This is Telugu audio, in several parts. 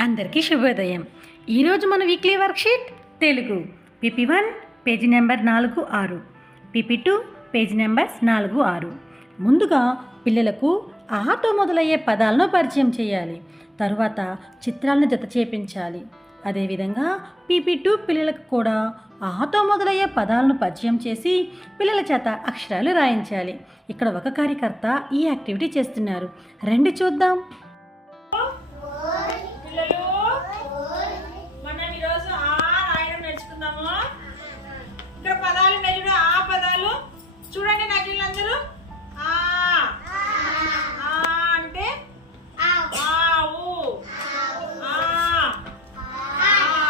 అందరికీ శుభోదయం. ఈరోజు మన weekly worksheet Telugu PP1 page number 4-6, PP2 page numbers 4-6. ముందుగా పిల్లలకు ఆతో మొదలయ్యే పదాలను పరిచయం చేయాలి. తరువాత చిత్రాలను జత చేపించాలి. అదేవిధంగా PP2 పిల్లలకు కూడా ఆతో మొదలయ్యే పదాలను పరిచయం చేసి పిల్లల చేత అక్షరాలు రాయించాలి. ఇక్కడ ఒక కార్యకర్త ఈ యాక్టివిటీ చేస్తున్నారు. రండి చూద్దాం. పిల్లలు, మనం ఈరోజు ఆ రాయడం నేర్చుకుందాము. ఇక్కడ పదాలు ఉన్నాయి. ఆ పదాలు చూడండి నకిలందరూ. ఆ అంటే ఆవు, ఆ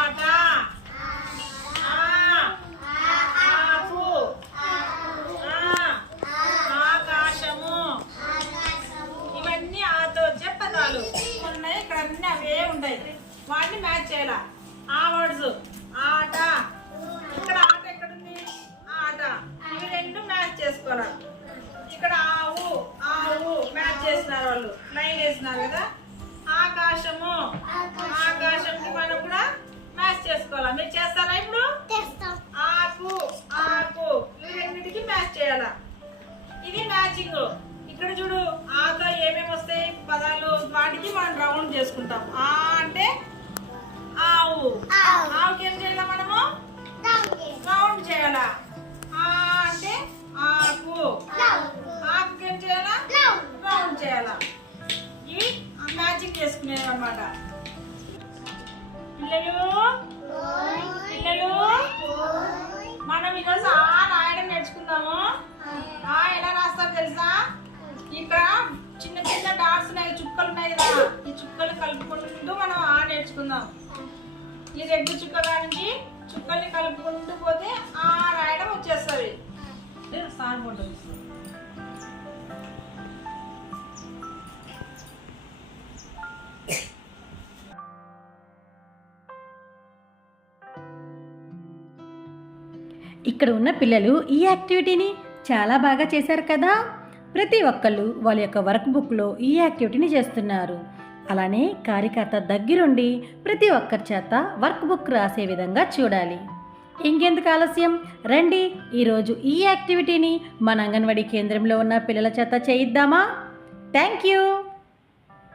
ఆట, ఆకు, ఆకాశము, ఇవన్నీ ఆతో వచ్చే పదాలు ఉన్నాయి. ఇక్కడ అన్ని అవే ఉంటాయి. వాటిని మ్యాచ్ చేయాల. ఆ వర్డ్స్ ఆట, ఇక్కడ ఆట ఎక్కడుంది? ఆట. ఇవి రెండు మ్యాచ్ చేసుకోవాలి. ఇక్కడ ఆవు, ఆవు మ్యాచ్ చేసినారు, వాళ్ళు లైన్ వేసినారు కదా. ఆకాశము, ఆకాశంకి మనం కూడా మ్యాచ్ చేసుకోవాలా. మీరు చేస్తారా ఇప్పుడు? ఆకు, ఆకు, ఇవి రెండింటికి మ్యాచ్ చేయాలా. ఇది మ్యాచింగ్. ఇక్కడ చూడు, ఆతో ఏమేమి వస్తాయి పదాలు, వాటికి మనం రౌండ్ చేసుకుంటాం. ఆ అంటే ఆవు, ఆవుకి ఏం చేయాలా మనము? రౌండ్ చేయాలా. ఆ అంటే ఆకు, ఆకుకి ఏం చేయాలా? రౌండ్ చేయాలా. ఇవి మ్యాచింగ్ చేసుకునేవి అన్నమాట. పిల్లలు, మనం ఈరోజు ఆ రాయడం నేర్చుకుందాము. ఆ ఎలా రాస్తారు తెలుసా? ఇక్కడ చిన్న చిన్న డాట్స్ ఉన్నాయి, చుక్కలు ఉన్నాయి కదా. ఈ చుక్కలు కలుపుకుంటూ మనం ఆ నేర్చుకుందాం. ఈ రెడ్ చుక్కగా నుంచి చుక్కల్ని కలుపుకుంటూ పోతే ఆ రాయడం వచ్చేస్తుంది. సార్ ఫోటో తీసుకో. ఇక్కడ ఉన్న పిల్లలు ఈ యాక్టివిటీని చాలా బాగా చేశారు కదా. ప్రతి ఒక్కళ్ళు వాళ్ళ యొక్క వర్క్ బుక్లో ఈ యాక్టివిటీని చేస్తున్నారు. అలానే కార్యకర్త దగ్గరుండి ప్రతి ఒక్కరి చేత వర్క్ బుక్ రాసే విధంగా చూడాలి. ఇంకెందుకు ఆలస్యం, రండి ఈరోజు ఈ యాక్టివిటీని మన అంగన్వాడీ కేంద్రంలో ఉన్న పిల్లల చేత చేయిద్దామా? Thank you.